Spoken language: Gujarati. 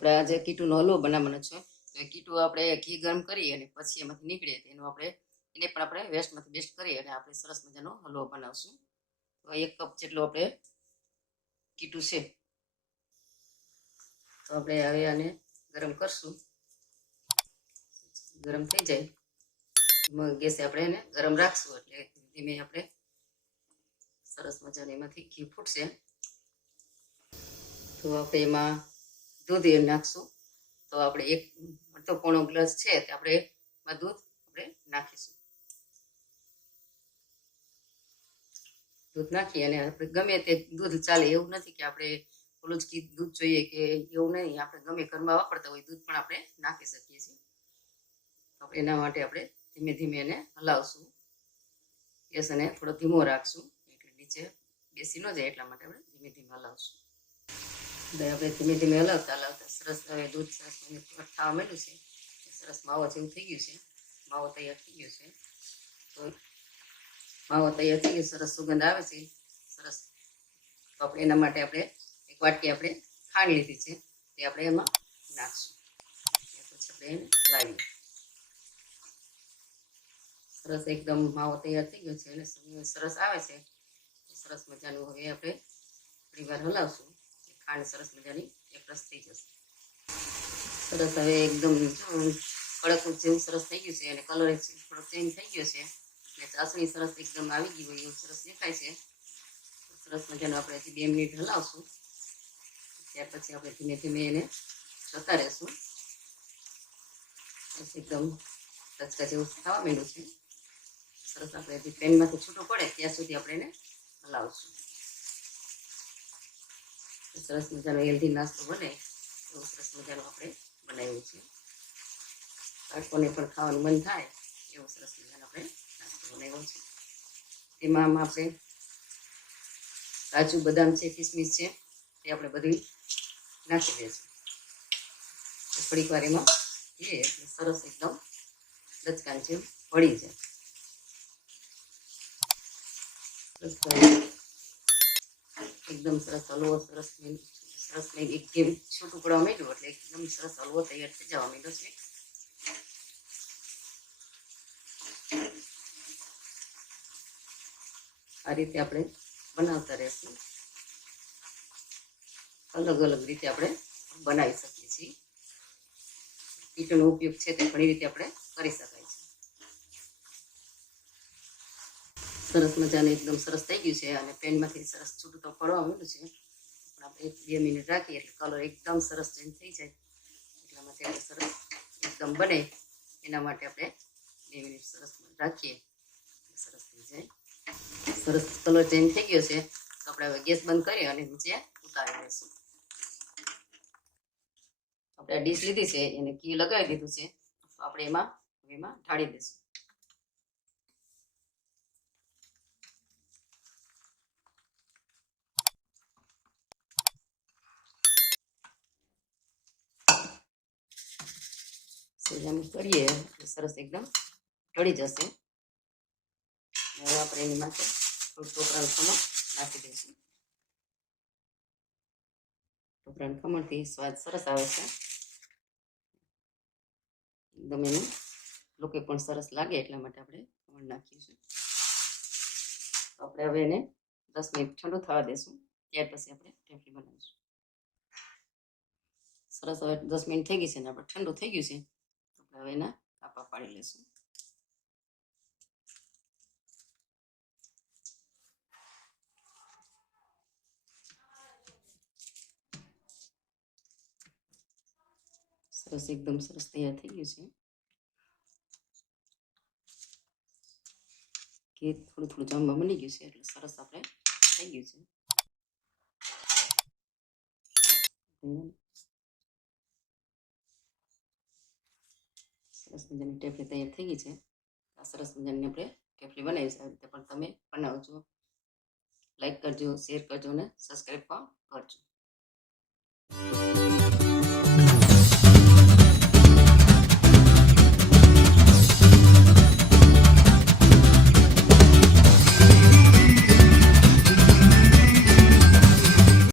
આપણે આજે કીટુનો હલવો બનાવવાનો છે. તો એ કીટુ આપણે ઘી ગરમ કરી અને પછી એમાંથી નીકળે એનું એને પણ આપણે વેસ્ટમાંથી બેસ્ટ કરી અને આપણે સરસ મજાનો હલવો બનાવશું. તો 1 કપ જેટલું આપણે કીટુ છે. તો આપણે હવે આને ગરમ કરશું. ગરમ થઈ જાય ગેસે આપણે એને ગરમ રાખશું એટલે ધીમે આપણે સરસ મજાનું એમાંથી ઘી ફૂટશે. તો આપણે એમાં દૂધ નાખશું. તો આપણે 1 અડધો પોણો ગ્લાસ છે તો આપણે એમાં દૂધ આપણે નાખીશું. દૂધ નાખી અને આપણે ગમે તે દૂધ ચાલે, એવું નથી કે આપણે ઓલું જ દૂધ જોઈએ કે એવું નહીં. આપણે ગમે ઘરમાં વાપરતા હોય દૂધ પણ આપણે નાખી શકીએ છીએ. આપણે એના માટે આપણે ધીમે ધીમે એને હલાવશું. ગેસ અને થોડો ધીમો રાખશું એટલે નીચે બેસી ન જાય, એટલા માટે આપણે ધીમે ધીમે હલાવશું. આપણે ધીમે ધીમે હલાવતા સરસ હવે દૂધ સરસ થવા માંડ્યું છે. સરસ માવો જેવું થઈ ગયું છે. માવો તૈયાર થઈ ગયો છે. તો માવો તૈયાર થઈ ગયો, સરસ સુગંધ આવે છે સરસ. તો આપણે એના માટે આપણે 1 વાટકી આપણે ખાંડ લીધી છે તે આપણે એમાં નાખશું. પછી આપણે એને હલાવીએ. સરસ એકદમ માવો તૈયાર થઈ ગયો છે અને સરસ આવે છે. સરસ મજાનું હવે આપણે થોડી વાર હલાવશું. ખાંડ સરસ મજાની એકરસ થઈ જશે. સરસ હવે એકદમ કડક જેવું સરસ થઈ ગયું છે અને કલર થોડો ચેન્જ થઈ ગયો છે અને ચાસણી સરસ એકદમ આવી ગઈ હોય એવું સરસ દેખાય છે. સરસ મજાનું આપણે હજી 2 મિનિટ હલાવશું. ત્યાર પછી આપણે ધીમે ધીમે એને જોતા રહેશું. એકદમ ટચકા જેવું થવા માંડ્યું છે. સરસ આપણે હજી પેનમાંથી છૂટું પડે ત્યાં સુધી આપણે એને હલાવશું. સરસ મજાનો હેલ્ધી નાસ્તો બને એવું સરસ મજાનું આપણે બનાવ્યું છે. બાળકોને પણ ખાવાનું મન થાય એવો સરસ મજાનો આપણે નાસ્તો બનાવ્યો છે. એમાં આપણે કાજુ બદામ છે, કિસમિસ છે, એ આપણે બધું નાખી દઈશું. થોડીક વાર એમાં એટલે સરસ એકદમ લચકાન જેમ વળી જાય. એકદમ સરસ હલવો સરસ એક જેવી છૂટું પડવા માંડ્યું એટલે એકદમ સરસ હલવો તૈયાર થઈ જવા માંડ્યો છે. આ રીતે આપણે બનાવતા રહેશું. અલગ અલગ રીતે આપણે બનાવી શકીએ છીએ. કીટનો ઉપયોગ છે તે ઘણી રીતે આપણે કરી શકાય છે. સરસ મજાનું એકદમ સરસ થઈ ગયું છે અને પેનમાંથી સરસ છૂટું તો પડવા માંડ્યું છે. પણ આપણે 1-2 મિનિટ રાખીએ એટલે કલર એકદમ સરસ ચેન્જ થઈ જાય. એટલા માટે આપણે સરસ એકદમ બને એના માટે આપણે 2 મિનિટ સરસ રાખીએ. સરસ થઈ જાય. સરસ કલર ચેન્જ થઈ ગયો છે. તો આપણે હવે ગેસ બંધ કરી અને નીચે ઉતારી લઈશું. આપણે આ ડીશ લીધી છે એને ઘી લગાવી દીધું છે. તો આપણે એમાં ઢાળી દઈશું. સેજામ કરીએ એટલે સરસ એકદમ ઢળી જશે. હવે આપણે એની માટે થોડું ટોપરાનું ખમણ નાખી દઈશું. ટોપરાનું ખમણથી સ્વાદ સરસ આવે છે. એકદમ એનું લોકે પણ સરસ લાગે એટલા માટે આપણે ખમણ નાખીએ છીએ. આપણે હવે એને 10 મિનિટ ઠંડુ થવા દઈશું. ત્યાર પછી આપણે ઢેફલી બનાવીશું. સરસ હવે 10 મિનિટ થઈ ગઈ છે ને આપણે ઠંડુ થઈ ગયું છે. આપણે હવે એના કાપા પાડી લઈશું. સરસ એકદમ સરસ તૈયાર થઈ ગયું છે. કે થોડું થોડું જામવા બની ગયું છે એટલે સરસ આપણે થઈ ગયું છે. સરસ મજાની ઢેફલી તૈયાર થઈ ગઈ છે. આ સરસ મજાની આપણે ઢેફલી બનાવી છે. આ રીતે પણ તમે બનાવજો. લાઈક કરજો, શેર કરજો અને સબસ્ક્રાઈબ પણ કરજો.